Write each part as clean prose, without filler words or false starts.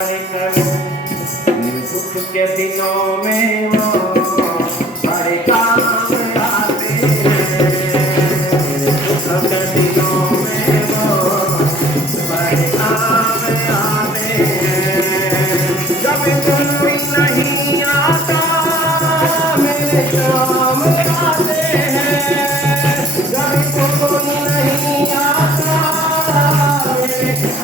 दुख के दिनों में वो हरे काम आते हैं। दुख के दिनों में वो हरे काम आते हैं। जब कोई नहीं आता मेरे काम आते हैं। जब कोई नहीं आता मेरे काम आते हैं।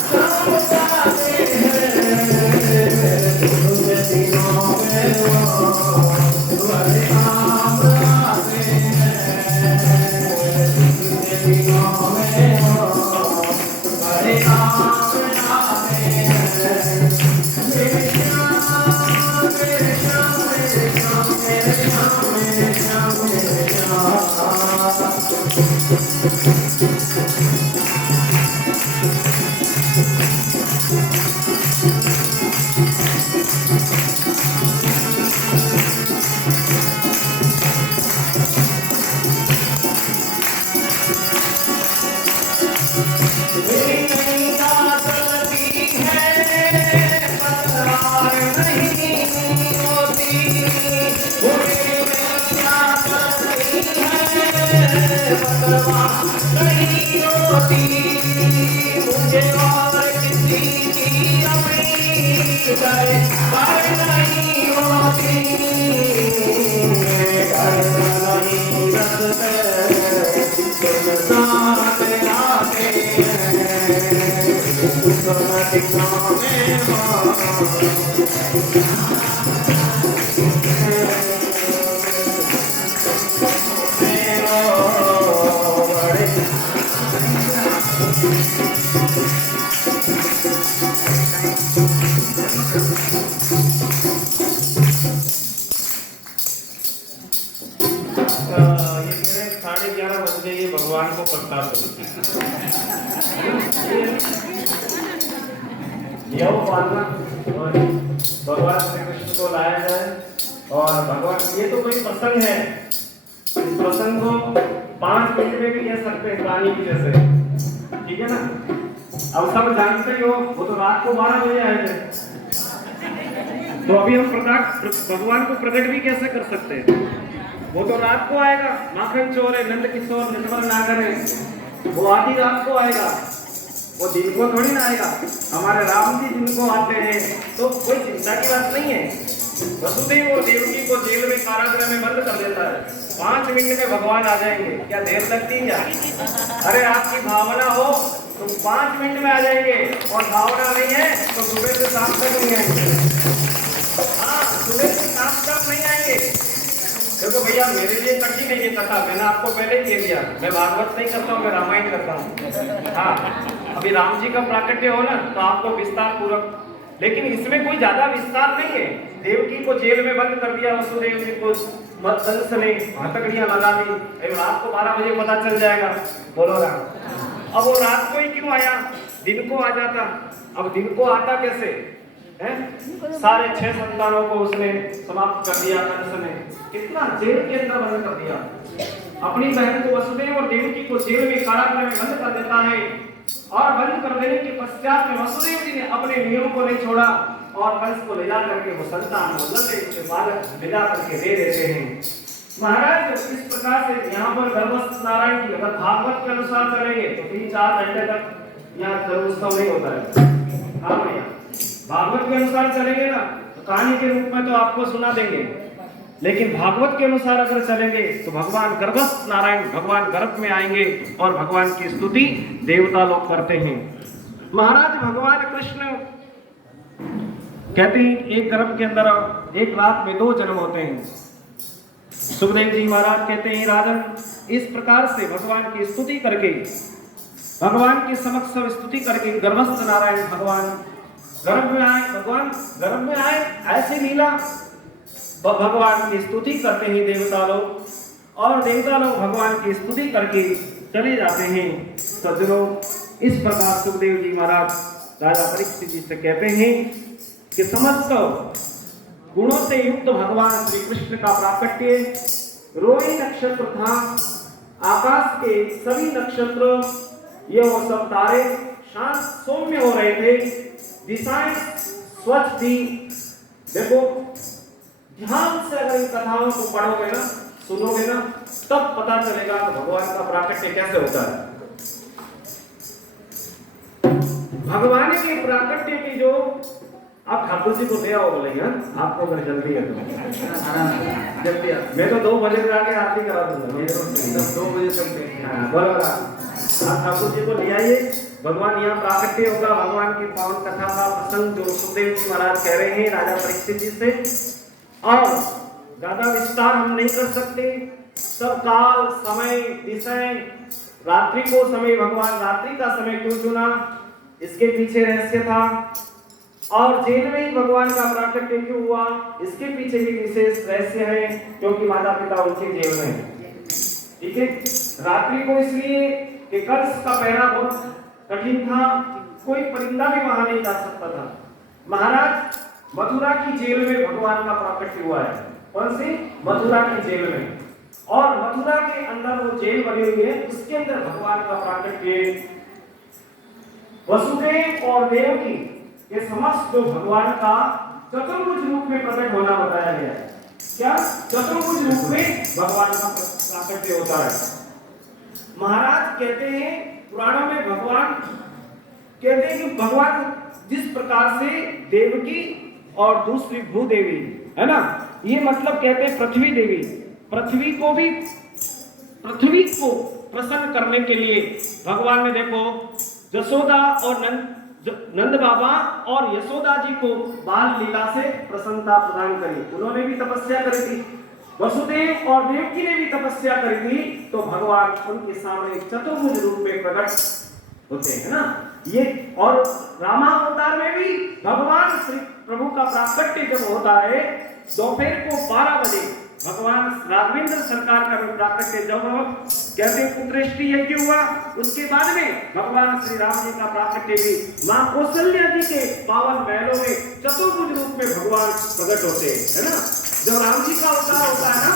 नहीं होती मुझे और किसी की अपनी दरबार नहीं होती। घर नहीं रखते तुम साथ आते भगवान को प्रस्ताव भगवान श्री कृष्ण को लाया जाए और भगवान ये तो कोई प्रसंग है। इस प्रसंग को 5 मिनट में भी कह सकते हैं कहानी की जैसे, ठीक है ना। अब सब जानते ही हो वो तो रात को 12 बजे आए थे, तो अभी हम भगवान को प्रकट भी कैसे कर सकते हैं। वो तो रात को आएगा, माखन चोर है, नंद किशोर निर्मल नागर है, वो आधी रात को आएगा, वो दिन को थोड़ी ना आएगा। हमारे राम जी दिन को आते हैं तो कोई चिंता की बात नहीं है। वसुदेव और देवकी को जेल में कारागृह में बंद कर देता है, 5 मिनट में भगवान आ जाएंगे। क्या देर लगती है क्या? अरे आपकी भावना हो तो 5 मिनट में आ जाएंगे, और भावना नहीं है तो सुबह से शाम तक नहीं आएंगे। हाँ, सुबह से शाम तक नहीं आएंगे। देखो भैया, मेरे लिए कठिन है ये कथा, मैंने आपको पहले ही कह दिया, मैं भागवत नहीं करता हूँ, मैं रामायण करता हूँ। हाँ, अभी राम जी का प्राकट्य हो ना तो आपको विस्तार पूर्वक, लेकिन इसमें कोई ज्यादा विस्तार नहीं है। देवकी को जेल में बंद कर दिया वसुदेव जी को, कंस ने हथकड़ियां लगा दी, रात को 12 बजे पता चल जाएगा। बोलो राम। अब वो रात को ही क्यों आया, दिन को आ जाता। अब दिन को आता कैसे है? सारे 6 संतानों को उसने समाप्त कर दिया कंस ने, कितना जेल के अंदर बंद कर दिया। अपनी बहन को वसुदेव और देवकी को जेल में कारागृह में बंद कर देता है, और बंद कर देने के पश्चात में वसुदेव जी ने अपने नियम को नहीं छोड़ा और कंस को ले जा करके वो संतान के बालक विदा करके दे देते हैं। महाराज इस प्रकार से यहाँ पर गर्भस्थ नारायण की अगर भागवत के अनुसार चलेंगे तो 3-4 घंटे तक यहाँ गर्भोत्सव नहीं होता है। हाँ भैया, भागवत के अनुसार चलेंगे ना तो कहानी के रूप में तो आपको सुना देंगे, लेकिन भागवत के अनुसार अगर चलेंगे तो भगवान गर्भस्थ नारायण भगवान गर्भ में आएंगे और भगवान की स्तुति देवता लोग करते हैं। महाराज भगवान कृष्ण कहते हैं एक गर्भ के अंदर एक रात में 2 जन्म होते हैं। सुखदेव जी महाराज कहते हैं राजन, इस प्रकार से भगवान की स्तुति करके, भगवान के समक्ष सब स्तुति करके गर्भस्थ नारायण भगवान गर्भ में आए, भगवान गर्भ में आए, ऐसी लीला भगवान की स्तुति करते हैं देवता लोग, और देवता लोग भगवान की स्तुति करके चले जाते हैं। सज्जनों, इस प्रकार सुखदेव जी महाराज राजा परीक्षित जी से कहते हैं कि समस्त गुणों से युक्त भगवान श्री कृष्ण का प्राकट्य रोहिणी नक्षत्र था। आकाश के सभी नक्षत्र, ये वो सब तारे शांत सौम्य हो रहे थे, दिशाएं स्वच्छ थी। देखो ध्यान से अगर इन कथाओं को पढ़ोगे ना, सुनोगे ना, तब पता चलेगा कि भगवान का प्राकट्य कैसे होता है। भगवान के प्राकट्य की जो आप ठाकुर जी को ले आओ बोलेंगे, आपको अगर जल्दी है तो जल्दी मैं तो 2 बजे जाके आरती करा दूंगा, 2 बजे तक बोलो आप ठाकुर जी को ले आइए। भगवान यहाँ प्राकट्य होगा। भगवान की पावन कथा का प्रसंग जो सुखदेव जी महाराज कह रहे हैं राजा परीक्षित जी से, और ज्यादा विस्तार हम नहीं कर सकते। सब काल समय विषय, रात्रि को समय, भगवान रात्रि का समय क्यों चुना, इसके पीछे रहस्य था। और जेल में ही भगवान का प्राकट्य क्यों हुआ, इसके पीछे भी विशेष रहस्य है, क्योंकि माता पिता उनके जेल में है। ठीक है, रात्रि को इसलिए कि कंस का पहरा बहुत कठिन था, कोई परिंदा भी वहां नहीं जा सकता था। महाराज मथुरा की जेल में भगवान का प्राकट्य हुआ है। कौन सी? मथुरा की जेल में। और मथुरा के अंदर वो जेल बनी हुई है, उसके अंदर भगवान का प्राकट्य वसुदेव और देवकी के समस्त जो भगवान का चतुर्भुज रूप में प्रकट होना बताया गया है। क्या? चतुर्भुज रूप में भगवान का प्राकट्य होता है। महाराज कहते हैं पुराणों में, भगवान कहते हैं कि भगवान जिस प्रकार से देवकी और दूसरी भूदेवी है ना, ये मतलब कहते हैं पृथ्वी देवी, पृथ्वी को प्रसन्न करने के लिए भगवान ने देखो यशोदा और नंद बाबा और यशोदा जी को बाल लीला से प्रसन्नता प्रदान करी। उन्होंने भी तपस्या करी थी, वसुदेव और देवकी ने भी तपस्या करी थी, तो भगवान उनके सामने चतुर्भुज रूप में प्रकट होते हैं ना ये। और रामावतार में भी भगवान श्री प्रभु का प्राकट्य जब होता है दोपहर को 12 बजे, भगवान राघवेंद्र सरकार का भी प्राकट्य जब कहते हैं पुत्रेष्टि यज्ञ हुआ, उसके बाद में भगवान श्री राम जी का प्राकट्य भी मां कौशल्या जी के पावन महलों में चतुर्भुज रूप में भगवान प्रकट होते हैं, है ना। जब राम जी का अवतार होता है ना,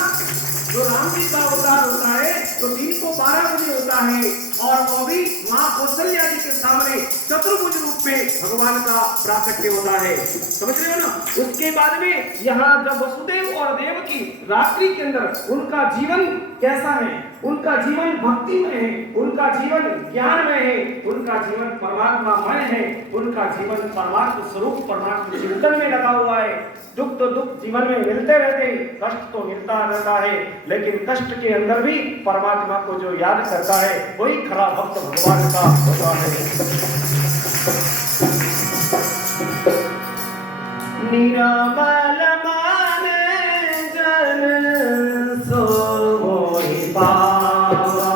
जो राम जी का अवतार होता है तो दिन को 12 बजे होता है, और वो भी मां कौशल्या जी के सामने चतुर्भुज रूप में भगवान का प्राकट्य होता है। समझ रहे हो ना। उसके बाद में यहाँ जब वसुदेव और देवकी रात्रि के अंदर उनका जीवन कैसा है, उनका जीवन भक्ति में है, उनका जीवन ज्ञान में है, उनका जीवन परमात्मामय है, उनका जीवन परमात्मा स्वरूप परमात्मा चिंतन में लगा हुआ है। दुख तो दुख जीवन में मिलते रहते हैं, कष्ट तो मिलता रहता है, लेकिन कष्ट के अंदर भी परमात्मा को जो याद करता है वही खरा भक्त भगवान का होता है। निरामल माने जन सो मोहि पावा,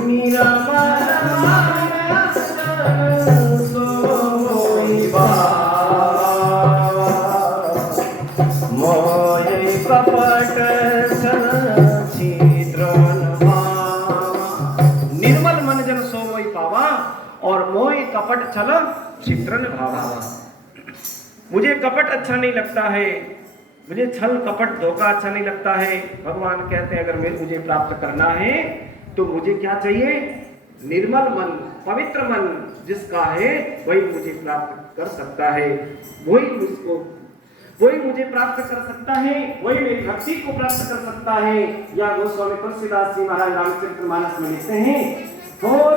निरामल माने जन सो मोहि पावा, मोहि कपट छल छिद्रन भावा। निर्मल मन जन सो मोहि पावा, और मोहि कपट छल छिद्रन भावा। मुझे कपट अच्छा नहीं लगता है, मुझे छल कपट धोखा अच्छा नहीं लगता है। भगवान कहते हैं अगर मुझे प्राप्त करना है तो मुझे क्या चाहिए? निर्मल मन, पवित्र मन जिसका है वही मुझे प्राप्त कर सकता है, वही मुझे प्राप्त कर सकता है, वही मेरी भक्ति को प्राप्त कर सकता है। या गोस्वामी तुलसीदास जी महाराज रामचरितमानस में लिखते हैं, हो